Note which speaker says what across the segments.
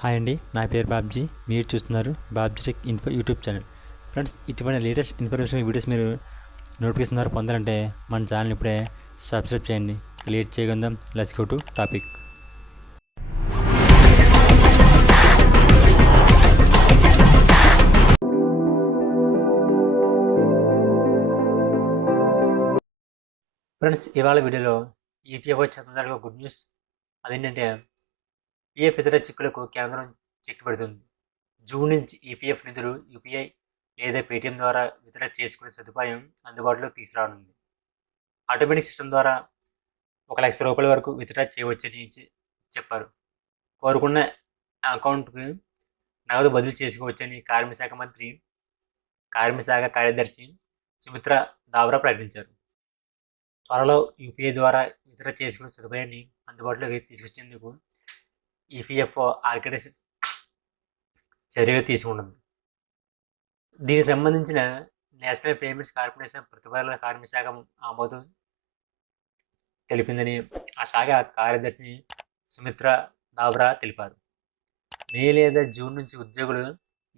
Speaker 1: Hi అండి నా పేరు బాబ్జీ. మీరు చూస్తున్నారు Babji tech info YouTube channel. Friends ఇటువంటి లేటెస్ట్ ఇన్ఫర్మేషన్ వీడియోస్ మీరు నోటిఫికేషన్ ద్వారా పొందాలంటే మన ఛానల్ ఇప్పుడే సబ్స్క్రైబ్ చేయండి. లేట్ చేయకుండా let's go to topic. Friends ఇవాళ వీడియోలో ఈపీఎఫ్ఓ చెందడానికి గుడ్ న్యూస్. అదేంటంటే పిఎఫ్ ఇతర చిక్కులకు కేంద్రం చిక్కుపెడుతుంది పెడుతుంది జూన్ నుంచి ఈపీఎఫ్ నిధులు యూపీఐ లేదా పేటీఎం ద్వారా వితరణ చేసుకునే సదుపాయం అందుబాటులోకి తీసుకురానుంది. ఆటోమేటిక్ సిస్టమ్ ద్వారా ఒక లక్ష రూపాయల వరకు విత్డ్రా చేయవచ్చని చెప్పారు. కోరుకున్న అకౌంట్కి నగదు బదిలీ చేసుకోవచ్చని కార్మిక శాఖ మంత్రి కార్మిక శాఖ కార్యదర్శి సుమిత్ర దావ్రా ప్రకటించారు. త్వరలో యూపీఐ ద్వారా విత్డ్రా చేసుకునే సదుపాయాన్ని అందుబాటులోకి తీసుకొచ్చేందుకు ఈపీఎఫ్ఓ ఆర్గనైజేషన్ చర్యలు తీసుకుంటుంది. దీనికి సంబంధించిన నేషనల్ పేమెంట్స్ కార్పొరేషన్ ప్రతిపాదన కార్మిక శాఖ ఆమోదం తెలిపిందని ఆ శాఖ కార్యదర్శి సుమిత్ర దాబ్రా తెలిపారు. మే లేదా జూన్ నుంచి ఉద్యోగులు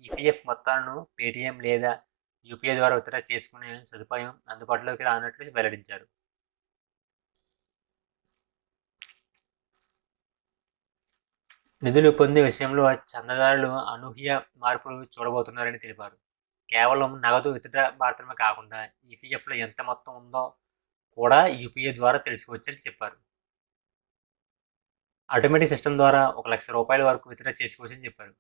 Speaker 1: ఈపీఎఫ్ మొత్తాలను పేటీఎం లేదా యూపీఐ ద్వారా విత్డ్రా చేసుకునే సదుపాయం అందుబాటులోకి రానట్లు వెల్లడించారు. నిధులు పొందే విషయంలో చందాదారులు అనూహ్య మార్పులు చూడబోతున్నారని తెలిపారు. కేవలం నగదు విత్డ్రా మాత్రమే కాకుండా ఈపీఎఫ్లో ఎంత మొత్తం ఉందో కూడా యూపీఐ ద్వారా తెలుసుకోవచ్చని చెప్పారు. ఆటోమేటిక్ సిస్టమ్ ద్వారా ఒక లక్ష రూపాయల వరకు విత్డ్రా చేసుకోవచ్చని చెప్పారు.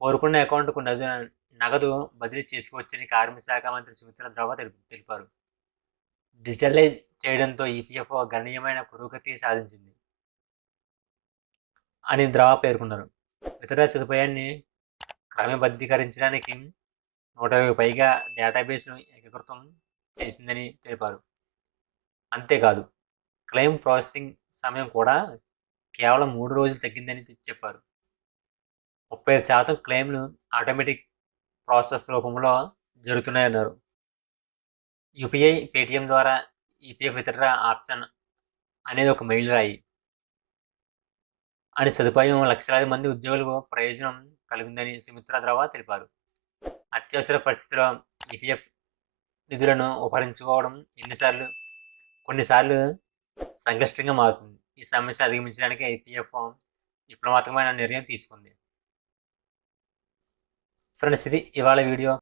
Speaker 1: కోరుకున్న అకౌంట్కు నగదు నగదు బదిలీ చేసుకోవచ్చని కార్మిక శాఖ మంత్రి సుమిత్ర ద్రవ తెలిపారు. డిజిటలైజ్ చేయడంతో ఈపీఎఫ్ఓ గణనీయమైన పురోగతి సాధించింది. అని ద్రవ పేర్కొన్నారు. ఇతర సదుపాయాన్ని క్రమబద్ధీకరించడానికి నూట ఇరవై పైగా డేటాబేస్ను ఏకీకృతం చేసిందని తెలిపారు. అంతేకాదు క్లెయిమ్ ప్రాసెసింగ్ సమయం కూడా కేవలం మూడు రోజులు తగ్గిందని చెప్పారు. ముప్పై ఐదు శాతం క్లెయిమ్లు ఆటోమేటిక్ ప్రాసెస్ రూపంలో జరుగుతున్నాయన్నారు. యూపీఐ పేటిఎం ద్వారా ఈపీఎఫ్ ఇతర ఆప్షన్ అనేది ఒక మెయిల్ రాయి. అని సదుపాయం లక్షలాది మంది ఉద్యోగులకు ప్రయోజనం కలిగిందని సుమిత్ర ద్రవ తెలిపారు. అత్యవసర పరిస్థితిలో ఈపీఎఫ్ నిధులను ఉపహరించుకోవడం ఎన్నిసార్లు కొన్నిసార్లు సంక్లిష్టంగా మారుతుంది. ఈ సమస్య అధిగమించడానికి ఈపీఎఫ్ విప్లవాత్మకమైన నిర్ణయం తీసుకుంది. ఫ్రెండ్స్ ఇది ఇవాళ వీడియో.